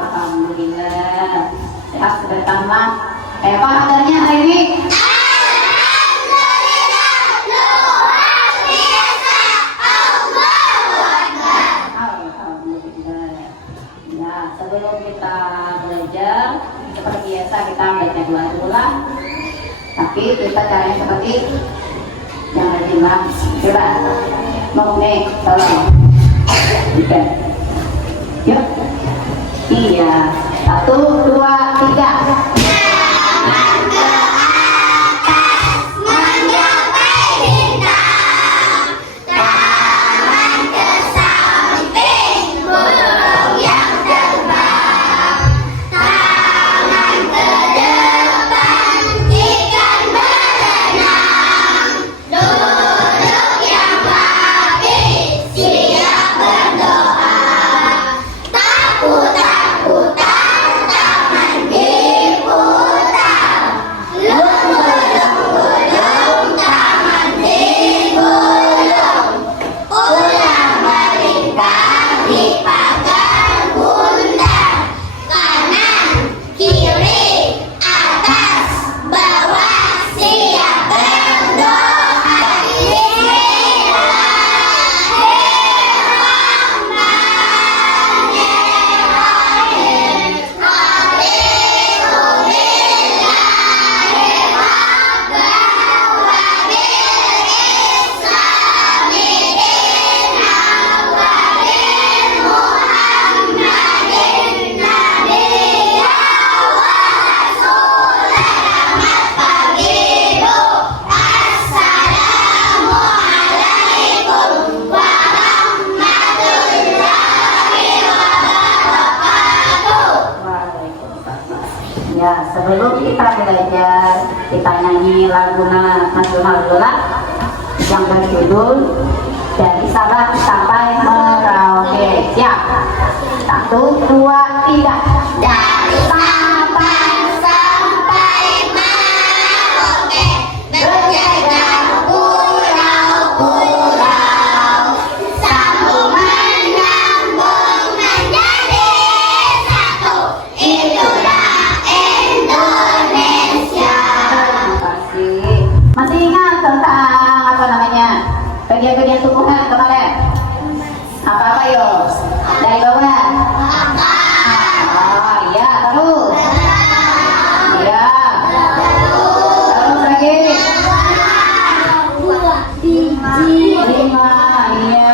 Alhamdulillah. Sehat bersama. Apa kabarnya hari ini? Sebelum kita belajar seperti biasa kita baca doa dulu lah. Tapi kita caranya seperti yang rajin. Coba mau nih tolong. Oke. Yuk. Iya. 1, 2, 3. Ya, sebelum kita belajar, kita nyanyi lagu nasional dulu yang berjudul Dari Sabang Sampai Merauke. Siap? 1, 2, 3. Dari Sabang sampai Merauke, berjajar pulau-pulau, sambung menyambung menjadi satu. Itulah Indonesia. Terima kasih. Masih ingat tentang apa namanya bagian-bagian tubuhan kemarin? Apa yuk? Dari bawah. Oh iya, terus. Iya. Terus lagi. 5. Iya.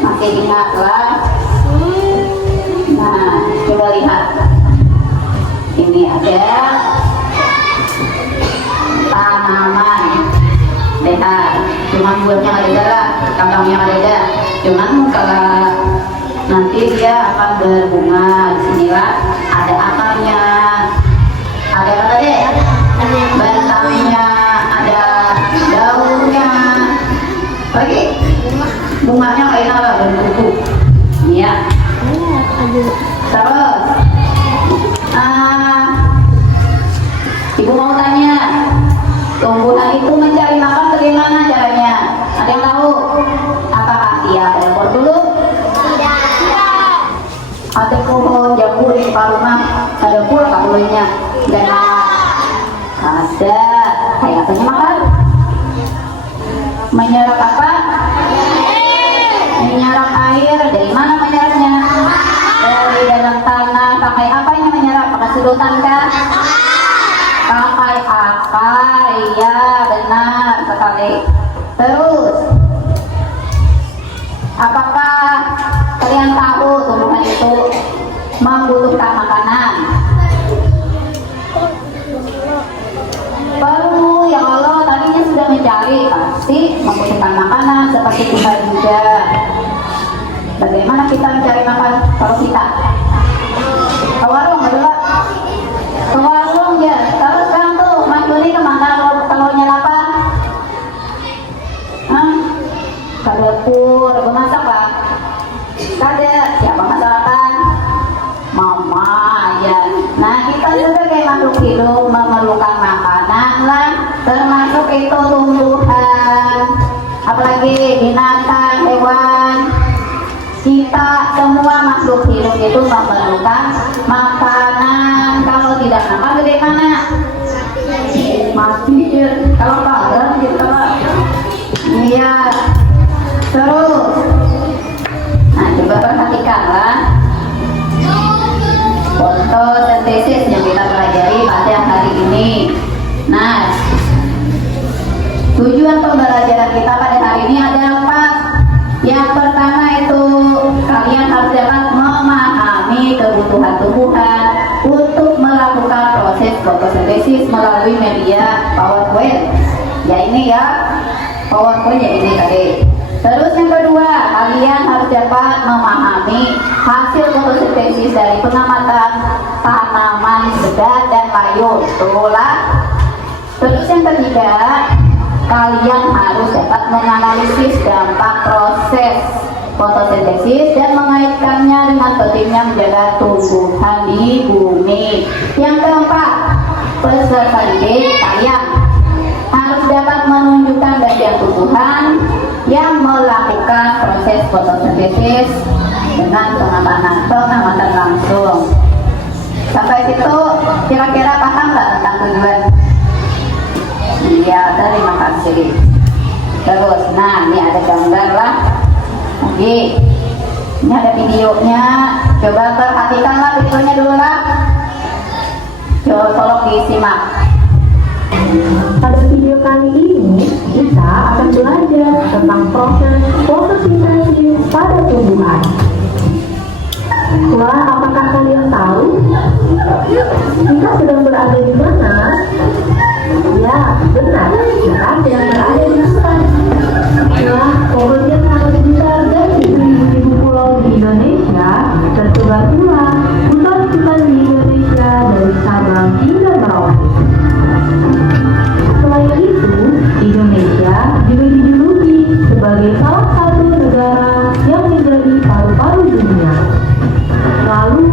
Masih ingat lah. Nah, coba lihat. Ini ada tanaman. Lihat, cuman buahnya ada lah, kambangnya ada. Cuman kalau nanti dia akan berbunga. Disinilah ada akarnya, ada apa tadi? Batangnya, ada daunnya. Lagi bunganya kayak apa? Berkuku. Iya. Terus, ibu mau tanya, tumbuhan itu mencari makan bagaimana caranya? Ada yang tahu? Apakah dia telepon dulu? Tidak. Ada pohon jambu di depan rumah, ada pula kabulnya. Dan ada. Kayak apanya makan? Menyerap apa? Menyerap air. Dari mana menyerapnya? Dari dalam tanah. Pakai apa yang menyerap? Pakai sedotan kah? Pakai akar. Iya, benar sekali. Terus, apakah kalian tahu tumbuhan itu membutuhkan makanan? Perlu, ya Allah, tadinya sudah mencari, pasti membutuhkan makanan seperti kita juga. Bagaimana kita mencari makan kalau kita ke warung, betul? Ke warung ya. Kalau sekarang tuh manduli kemana kalau lapar? Ke dapur, masak lah. Kada, siapa masakan? Mama ya. Nah, kita juga kayak makhluk hidup memerlukan makanan lah, termasuk itu tumbuhan, apalagi binatang, hewan. Kita semua makhluk hidup itu memerlukan makanan. Kalau tidak makan bagaimana? Mati ya. Kalau enggak kita iya. Terus nah coba perhatikanlah fotosintesis yang kita pelajari pada hari ini. Nah, tujuan pembelajaran kita pada hari ini ada apa? Yang pertama itu kalian harus dapat memahami kebutuhan tumbuhan untuk melakukan proses fotosintesis melalui media PowerPoint. Ya ini ya, PowerPoint ya ini tadi. Terus yang kedua, kalian harus dapat memahami hasil fotosintesis dari pengamatan tanaman segar dan layu. Itulah. Terus yang ketiga, kalian harus dapat menganalisis dampak proses fotosintesis dan mengaitkannya dengan pentingnya menjaga tumbuhan di bumi. Yang keempat, peserta didik kalian harus dapat menunjukkan bagian tumbuhan yang melakukan proses fotosintesis dengan pengamatan langsung. Sampai situ kira-kira paham nggak tentang tujuan? Iya, terima kasih. Terus, nah ini ada gambar lah. Oke, ini ada videonya. Coba perhatikanlah videonya dulu lah. Coba tolong disimak. Pada video kali ini, kita akan belajar tentang proses fotosintesis pada tumbuhan. Wah, apakah kalian tahu? Kita sedang berada di mana? Ya, benar, kita sedang berada di hutan. Wah, pohonnya sangat besar dan di ribu pulau di Indonesia, tersebar pula hutan-hutan di Indonesia dari Sabang hingga Merauke. Selain itu, Indonesia juga dijuluki sebagai salah satu negara yang menjadi paru-paru dunia. Lalu,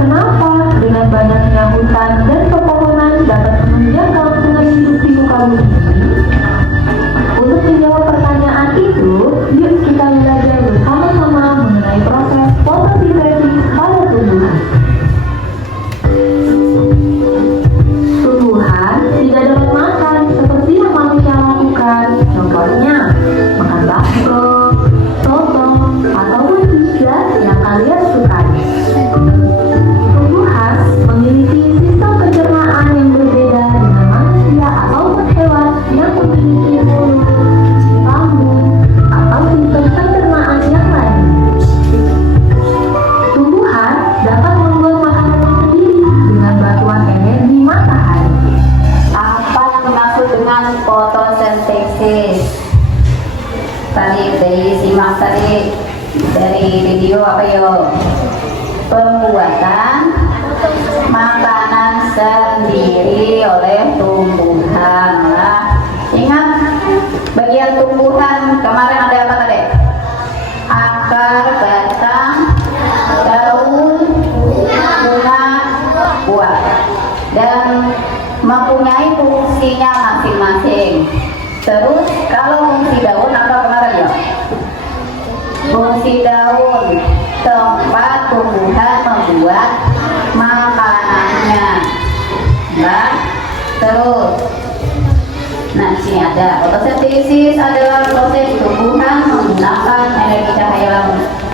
kenapa dengan banyaknya hutan dan pepohonan dapat menunjang kelangsungan hidup di muka bumi ini? Untuk menjawab pertanyaan itu, yuk kita belajar bersama-sama mengenai proses fotosintesis pada tumbuhan. Tumbuhan tidak dapat makan seperti yang manusia lakukan, contohnya makan bakso, soto, ataupun pizza yang kalian sukai. Tumbuhan memiliki sistem pencernaan yang berbeda dengan manusia ataupun hewan yang memiliki mulut, rambut, atau sistem pencernaan yang lain. Tumbuhan dapat membuat makanannya sendiri dengan bantuan energi matahari. Apa yang dimaksud dengan fotosintesis? Tadi disimak tadi dari video apa yo? Pembuatan makanan sendiri oleh tumbuhan. Nah, ingat bagian tumbuhan kemarin ada apa tadi? Akar, batang, daun, bunga, buah, dan mempunyai fungsinya masing-masing. Terus kalau fungsi daun apa kemarin ya? Fungsi daun tempat tumbuhan membuat makanannya. Nah, terus nah sini ada fotosintesis adalah proses tumbuhan menggunakan energi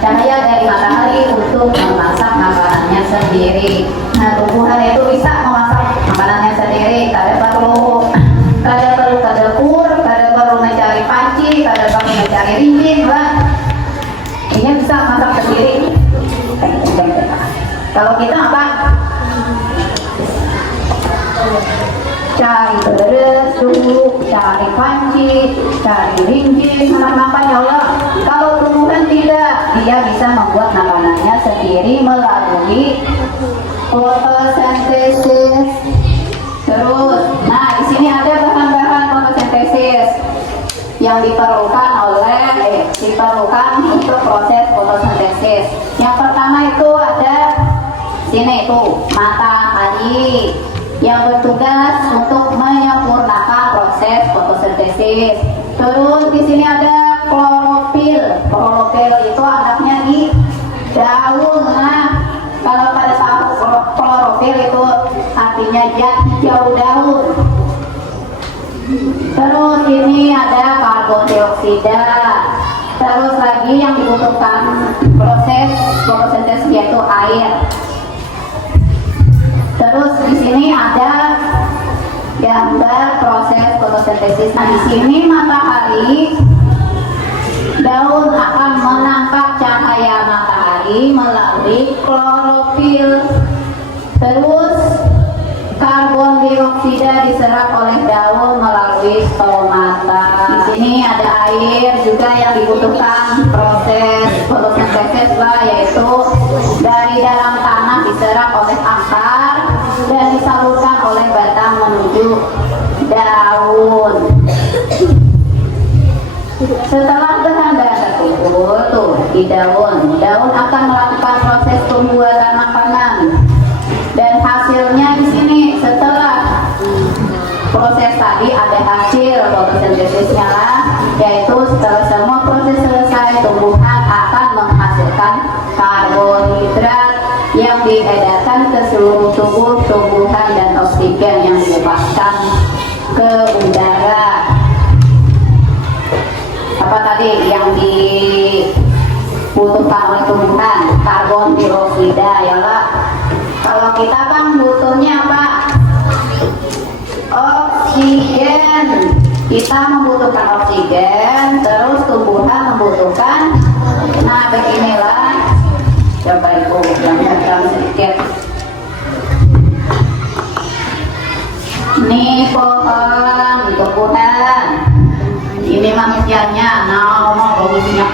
cahaya dari matahari untuk memasak makanannya sendiri. Nah, tumbuhan itu bisa memasak makanannya sendiri. Kada perlu ke dapur, kada perlu mencari panci, kada perlu mencari rincin, ini bisa masak sendiri. Kalau kita apa? Cari beres dulu, cari panci, cari rincin, makan ya Allah. Kalau tumbuhan tidak, dia bisa membuat makanannya sendiri melalui fotosintesis. Terus, nah di sini ada bahan-bahan fotosintesis yang diperlukan untuk proses fotosintesis. Yang pertama itu ada sini itu matahari yang bertugas untuk menyempurnakan proses fotosintesis. Terus di sini ada klorofil. Klorofil itu adanya di daun derajat hijau daun. Terus ini ada karbon dioksida. Terus lagi yang dibutuhkan proses fotosintesis yaitu air. Terus di sini ada gambar proses fotosintesis. Nah, di sini matahari, daun akan menangkap cahaya matahari melalui klorofil. Terus karbon dioksida diserap oleh daun melalui stomata. Di sini ada air juga yang dibutuhkan proses fotosintesis lah, yaitu dari dalam tanah diserap oleh akar dan disalurkan oleh batang menuju daun. Setelah bahan-bahan terkumpul tuh di daun akan melakukan proses pembuatan makanan. Dan hasilnya di sini setelah proses tadi ada hasil fotosintesisnya lah, yaitu setelah semua proses selesai tumbuhan akan menghasilkan karbohidrat yang diedarkan ke seluruh tubuh tumbuhan dan oksigen yang dilepaskan ke udara. Apa tadi yang dibutuhkan oleh tumbuhan? Karbon dioksida ya lah. Kalau kita kan butuhnya apa? Oksigen. Kita membutuhkan oksigen, terus tumbuhan membutuhkan. Nah, beginilah. Coba ibu yang dalam sedikit. Ini pohon, tumbuhan. Ini manusianya. Nah, ngomong bagusnya.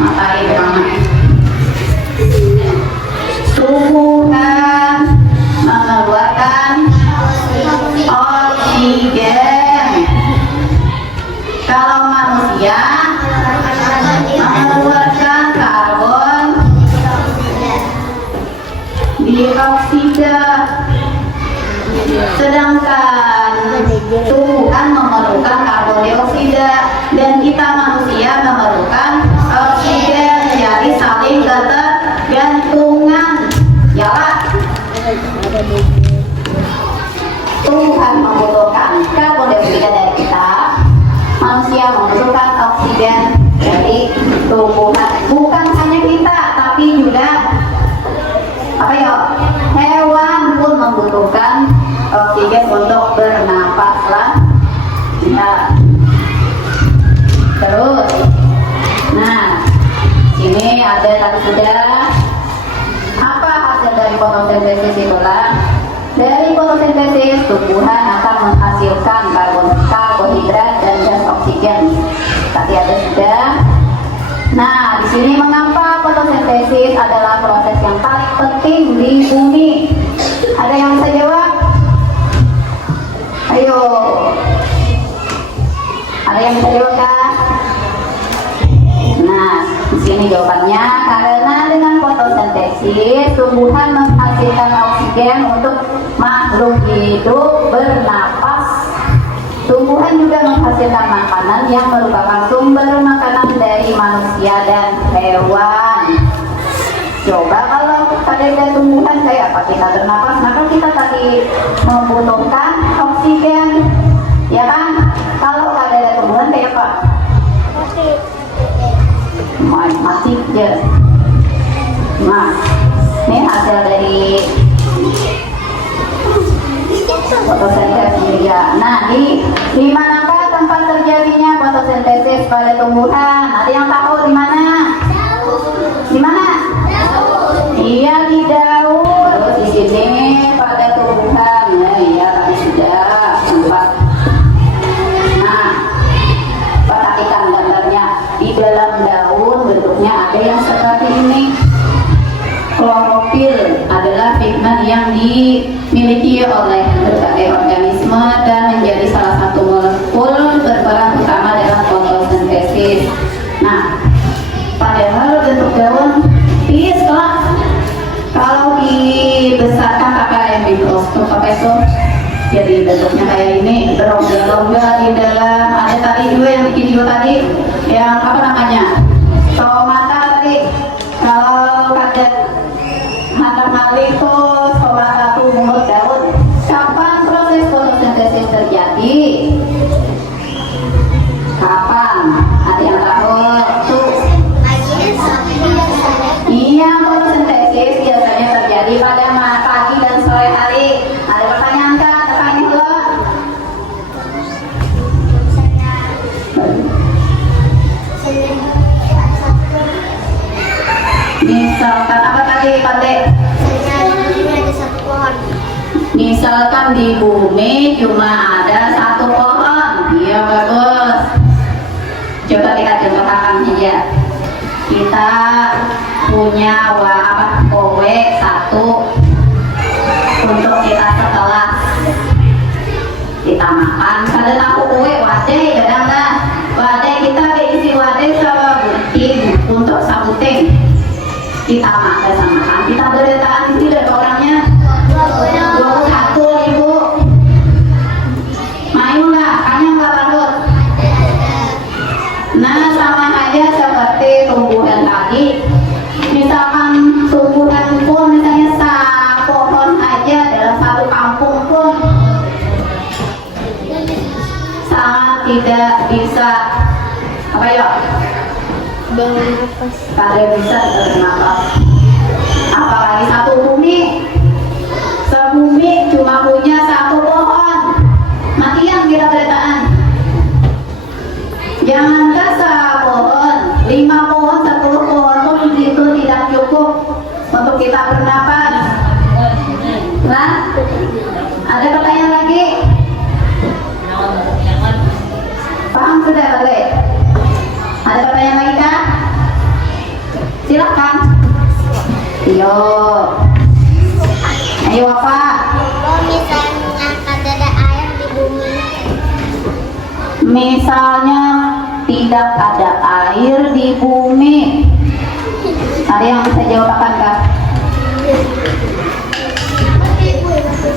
Matahari kemana? Tumbuhan mengeluarkan oksigen. Kalau manusia mengeluarkan karbon dioksida. Sedangkan tumbuhan memerlukan karbon dioksida dan kita manusia memerlukan oksigen. Jadi saling ketergantungan. Ya lah. Tuhan membutuhkan karbon dioksida dari kita, manusia membutuhkan oksigen dari tumbuhan. Bukan hanya kita, tapi juga apa ya? Hewan pun membutuhkan oksigen untuk bernapas lah. Ya. Terus, nah, ini ada tadi sudah. Apa hasil dari fotosintesis itulah? Dari fotosintesis tumbuhan akan menghasilkan karbohidrat dan gas oksigen. Tadi ada sudah. Nah, di sini mengapa fotosintesis adalah proses yang paling penting di bumi? Ada yang bisa jawab? Ayo. Ada yang bisa jawab kah? Nah, di sini jawabannya karena dengan fotosintesis tumbuhan menghasilkan oksigen untuk makhluk hidup bernapas. Tumbuhan juga menghasilkan makanan yang merupakan sumber makanan dari manusia dan hewan. Coba kalau pada tumbuhan kayak apa kita bernapas, maka kita tadi membutuhkan oksigen, ya kan? Kalau pada tumbuhan kayak apa? Mati ya. Nah, ini hasil dari fotosintesis ya. Nah, di manakah tempat terjadinya fotosintesis pada tumbuhan? Ada yang tahu di mana? Di mana? Iya, di daun. Terus di sini pada tumbuhan. Ya, iya tadi sudah tempat. Nah, perhatikan gambarnya. Di dalam daun bentuknya ada yang seperti ini. Klorofil adalah pigmen yang dimiliki oleh berbagai organisme dan menjadi salah satu molekul berperan utama dalam fotosintesis. Nah, padahal bentuk daun tipis lah. Kalau dibesarkan pakai mikroskop itu jadi bentuknya kayak ini, berongga-rongga di dalam. Ada tadi juga yang bikin video tadi yang apa namanya? Stomata tadi. Kalau kadet mata kali itu Misalkan apa tadi Pandai? Ada satu pohon. Misalkan di bumi cuma ada satu pohon. Iya bagus. Coba lihat contoh kakaknya ya. Kita punya kowe satu untuk kita sekelas. Kita makan kada tahu kowe wade kadang dah. Wade kita isi wade sama buting untuk sabuting. Kita makan sama kita berdetaan itu dari orangnya 21 ibu. Main nggak? Kayaknya nggak bagus. Nah sama aja seperti tumbuhan tadi. Misalkan tumbuhan pun misalnya pohon aja dalam satu kampung pun sangat tidak bisa apa ya? Bangun nafas. Kada bisa bernafas. Apalagi satu bumi. Sebumi cuma punya satu pohon. Matian kita berdetaan. Jangankan sepohon, 5 pohon, 10 pohon pun itu tidak cukup untuk kita bernafas. Nah, ada pertanyaan lagi? Paham sudah Pak? Ada pertanyaan lagi kah? Silakan. Yo. Ayo apa? Kalau misalnya ada air di bumi, Misalnya tidak ada air di bumi. Ada yang bisa jawabkan kah?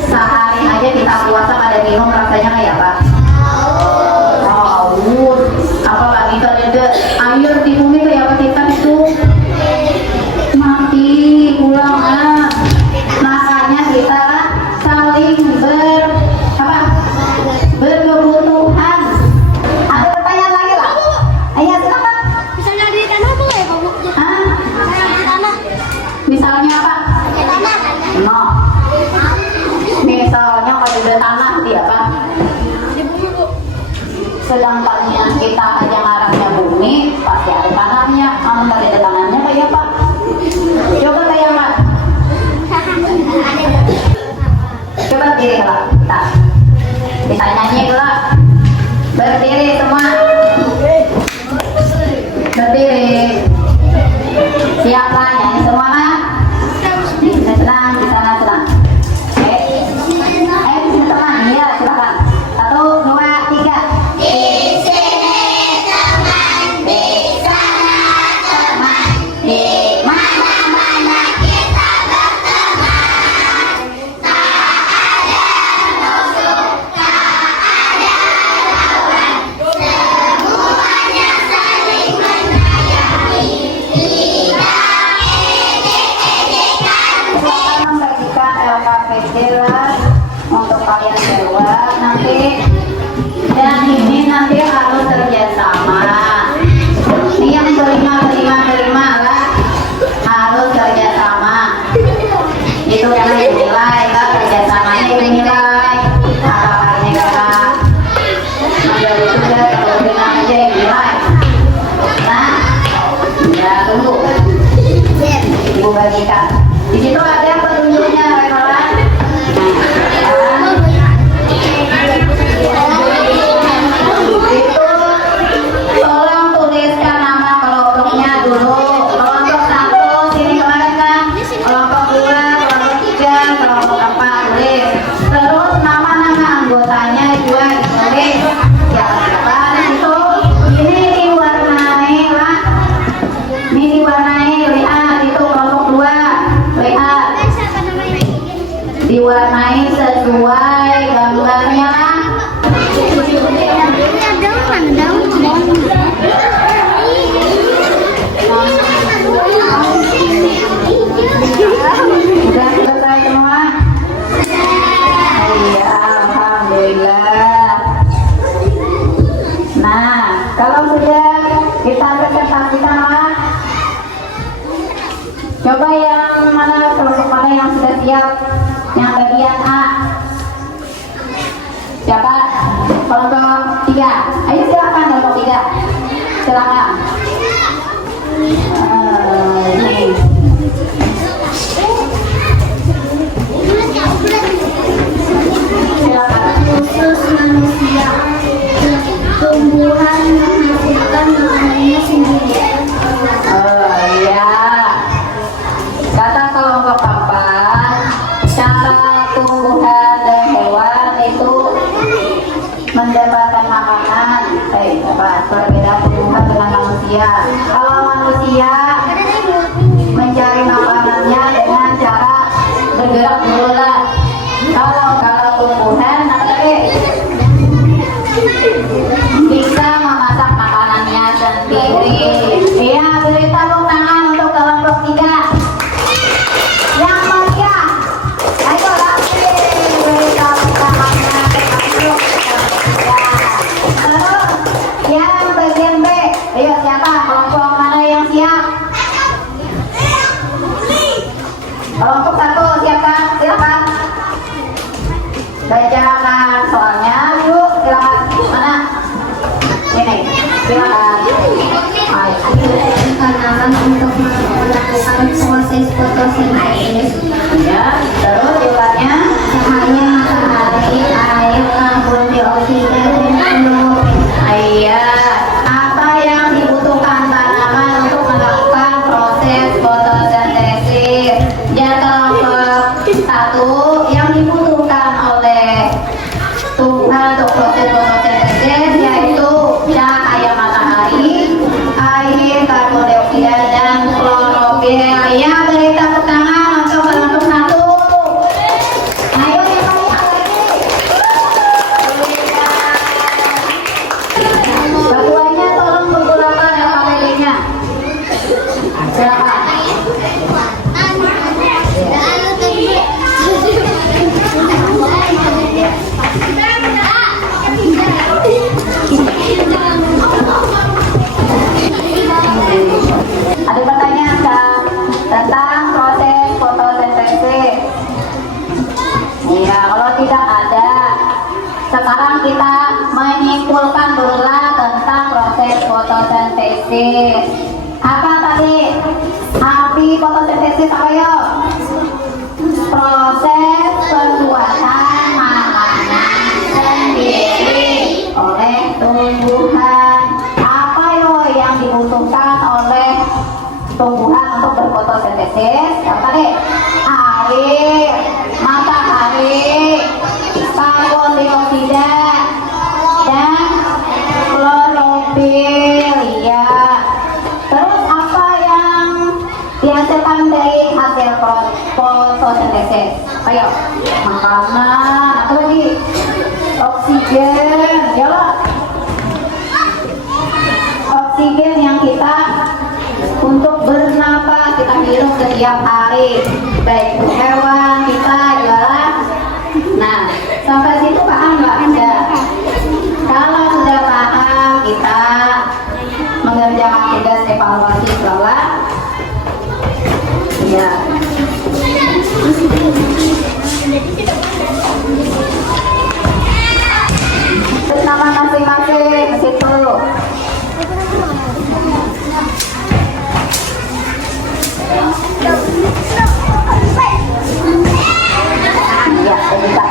Sehari aja kita puasa pada minum rasanya kayak apa? Tahu. Apalagi kalau ada air di bumi kayak apa kita itu? Mati pulang ah. Makanya kita saling berkebutuhan. Ada pertanyaan lagi lah? Ayo silakan. misalnya di tanah boleh ya Pak Bu? Hah? Misalnya di tanah, Misalnya apa? di tanah. No. Misalnya kalau di tanah di apa? Di bumi Bu. Sedangkan yang kita aja ngarangnya bumi, pasti ada tanahnya. Kamu nggak ada tanahnya kayak apa? Coba kayak apa? Coba berdiri lah. Kita bisa nyanyi dulu. Berdiri semua. Berdiri. Siap lah nyanyi semua kan? Senang, di sana senang. Oke. Ayo di sini teman. Iya silakan. 1, 2, 3. Di sini teman, di sana teman, di mana-mana kita berteman. Tak ada musuh, tak ada lawan, semuanya saling menyayangi. Kita ejek-ejekan. Saya membagikan LKPD lah untuk kalian berdua nanti. Dan ini nanti harus kerjasama. Ini yang berlima lah harus kerjasama. Itu karena nilai lah kerjasamanya itu nilai. Apa ini kakak? Menjadi juga kalau bilang aja yang nilai. Nah, ya tunggu. Ibu bagikan. Di situ ada petunjuknya referan. Itu tolong tuliskan nama kelompoknya dulu. Kelompok 1 sini kemarin kan. Kelompok 2, kelompok 3, kelompok 4 tulis. Terus nama-nama anggotanya juga ditulis. Siapa itu? Ini diwarnai lah. Ini diwarnai lihat itu kelompok 2. Lihat diwarnai sesuai gambarnya lah. Sudah selesai semua? Iya, alhamdulillah. Nah, kalau sudah kita berkesan di sana, coba yang mana kelompok mana yang sudah siap? Yang bagian A. Siapa? Kelompok 3. Ayo silakan kelompok 3. Silakan. Ini. Kelompok 1 siapkan, silakan. Bacakan soalnya, yuk silakan. Mana? Ini, silakan. Tanaman untuk melakukan proses fotosintesis. Ya, terus jawabannya. Cahaya matahari, air, karbon dioksida, dan telur. Iya. Apa yang dibutuhkan tanaman untuk melakukan proses fotosintesis? Ya, kelompok 1 yang dibutuhkan oleh tumbuhan untuk proses fotosintesis yaitu cahaya matahari, air, karbon dioksida, dan klorofil. Ya, beri tepuk tangan untuk kelompok 1. Ayo yang paling lagi. Keduanya tolong menggunakan alfabetnya. Silakan. Ada pertanyaan Kak tentang proses fotosintesis? Iya, kalau tidak ada, sekarang kita menyimpulkan dulu tentang proses fotosintesis. Apa tadi? Arti fotosintesis apa yo? Proses pembuatan makanan sendiri oleh tumbuhan. Apa yo yang dibutuhkan oleh tumbuhan untuk berfotosintesis? Apa tadi? Air, matahari, karbon dioksida, dan klorofil. Ya. Terus apa yang dihasilkan dari hasil fotosintesis? Ayo, makanan, apa lagi? Oksigen, ya. Oksigen yang kita untuk bernapas kita hirup setiap hari, baik itu hewan kita juga. Nah, sampai situ paham nggak Anda? Kalau sudah paham, kita mengerjakan tugas evaluasi setelah ya. Terus nama masing-masing situ. Ya, bisa.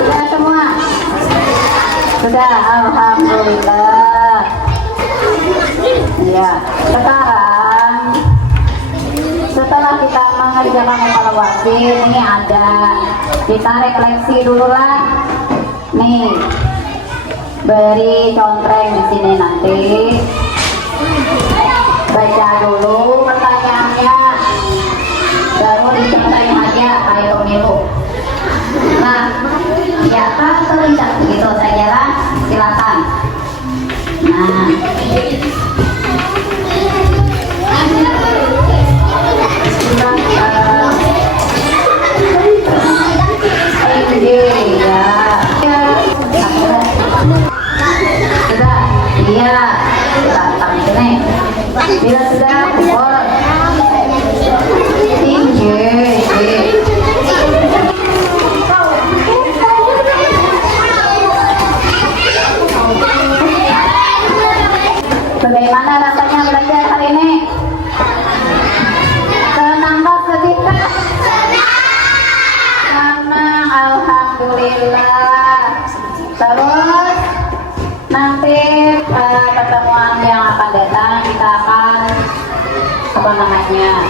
Sudah semua? Sudah, alhamdulillah. Ya, sekarang setelah kita mengerjakan evaluasi, ini ada kita refleksi dulu lah. Nih, beri contreng di sini nanti. Baca dulu pertanyaannya, baru dicontreng aja kayak pemilu. Nah, ya kan terlihat begitu saja lah. Silakan. Nah. Iya, datang sini. Bila sudah, pukul tinggi. Bagaimana rasanya belajar hari ini? Senang sedih? Senang, alhamdulillah. Terus nanti pertemuan yang akan datang kita akan apa namanya